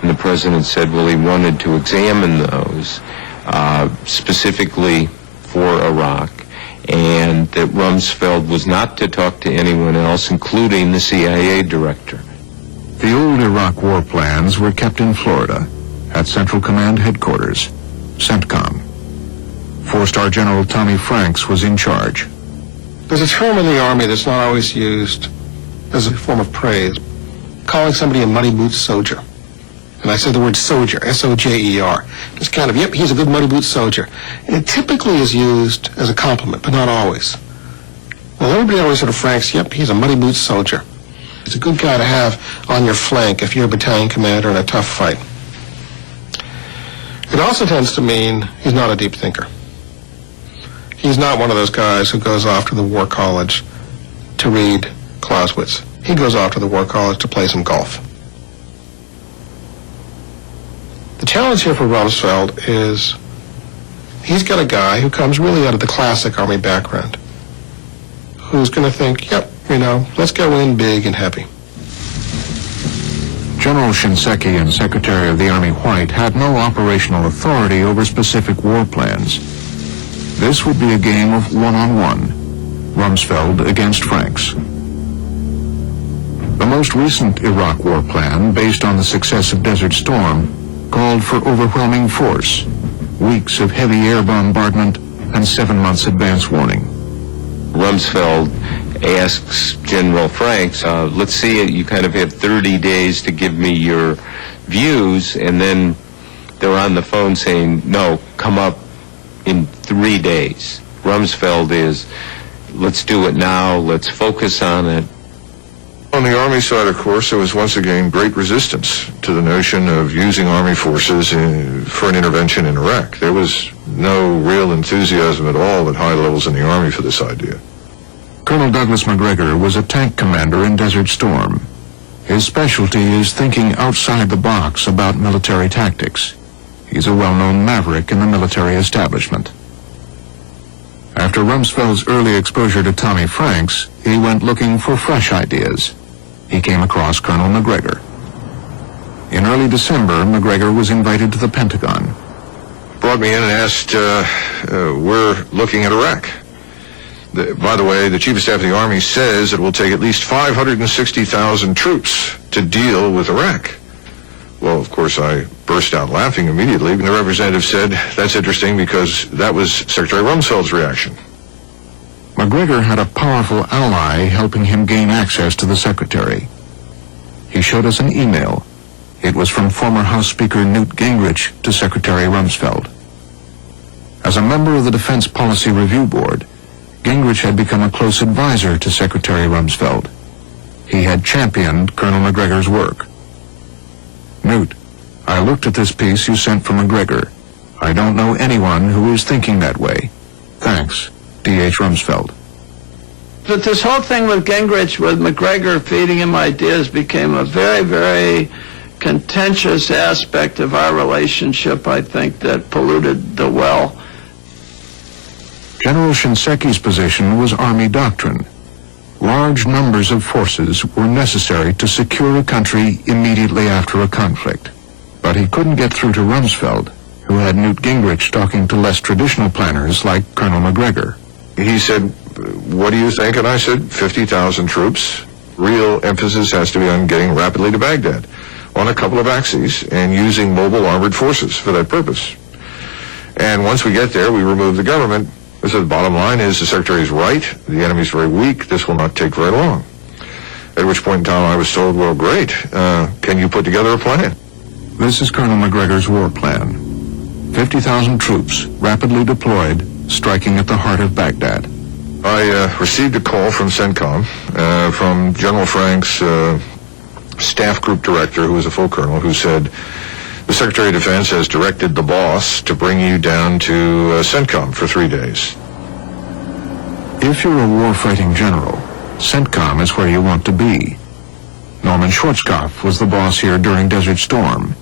And the president said, well, he wanted to examine those specifically for Iraq, and that Rumsfeld was not to talk to anyone else, including the CIA director. The old Iraq war plans were kept in Florida at Central Command Headquarters, CENTCOM. Four-star General Tommy Franks was in charge. There's a term in the Army that's not always used as a form of praise, calling somebody a muddy boots soldier. And I said the word soldier, S-O-J-E-R. It's kind of, yep, he's a good muddy boots soldier. And it typically is used as a compliment, but not always. Well, everybody always sort of Franks, yep, he's a muddy boots soldier. He's a good guy to have on your flank if you're a battalion commander in a tough fight. It also tends to mean he's not a deep thinker. He's not one of those guys who goes off to the war college to read Clausewitz. He goes off to the war college to play some golf. The challenge here for Rumsfeld is he's got a guy who comes really out of the classic Army background, who's going to think, yep, you know, let's go in big and heavy. General Shinseki and Secretary of the Army White had no operational authority over specific war plans. This would be a game of one-on-one, Rumsfeld against Franks. The most recent Iraq war plan, based on the success of Desert Storm, called for overwhelming force, weeks of heavy air bombardment, and 7 months advance warning. Rumsfeld asks General Franks, let's see it, you kind of have 30 days to give me your views, and then they're on the phone saying, no, come up in 3 days. Rumsfeld is, let's do it now, let's focus on it. On the Army side, of course, there was once again great resistance to the notion of using Army forces for an intervention in Iraq. There was no real enthusiasm at all at high levels in the Army for this idea. Colonel Douglas Macgregor was a tank commander in Desert Storm. His specialty is thinking outside the box about military tactics. He's a well-known maverick in the military establishment. After Rumsfeld's early exposure to Tommy Franks, he went looking for fresh ideas. He came across Colonel Macgregor. In early December, Macgregor was invited to the Pentagon. Brought me in and asked, we're looking at Iraq. By the way, the Chief of Staff of the Army says it will take at least 560,000 troops to deal with Iraq. Well, of course, I burst out laughing immediately, and the representative said, that's interesting because that was Secretary Rumsfeld's reaction. Macgregor had a powerful ally helping him gain access to the Secretary. He showed us an email. It was from former House Speaker Newt Gingrich to Secretary Rumsfeld. As a member of the Defense Policy Review Board, Gingrich had become a close advisor to Secretary Rumsfeld. He had championed Colonel Macgregor's work. Newt, I looked at this piece you sent from Macgregor. I don't know anyone who is thinking that way. Thanks, D.H. Rumsfeld. But this whole thing with Gingrich, with Macgregor feeding him ideas, became a very, very contentious aspect of our relationship, I think, that polluted the well. General Shinseki's position was Army doctrine. Large numbers of forces were necessary to secure a country immediately after a conflict. But he couldn't get through to Rumsfeld, who had Newt Gingrich talking to less traditional planners like Colonel Macgregor. He said, what do you think? And I said, 50,000 troops. Real emphasis has to be on getting rapidly to Baghdad on a couple of axes and using mobile armored forces for that purpose. And once we get there, we remove the government. So the bottom line is the Secretary is right. The enemy's very weak. This will not take very long. At which point in time I was told, well, great. Can you put together a plan? This is Colonel Macgregor's war plan. 50,000 troops, rapidly deployed, striking at the heart of Baghdad. I received a call from CENTCOM, from General Franks' staff group director, who was a full colonel, who said, the Secretary of Defense has directed the boss to bring you down to CENTCOM for 3 days. If you're a war-fighting general, CENTCOM is where you want to be. Norman Schwarzkopf was the boss here during Desert Storm.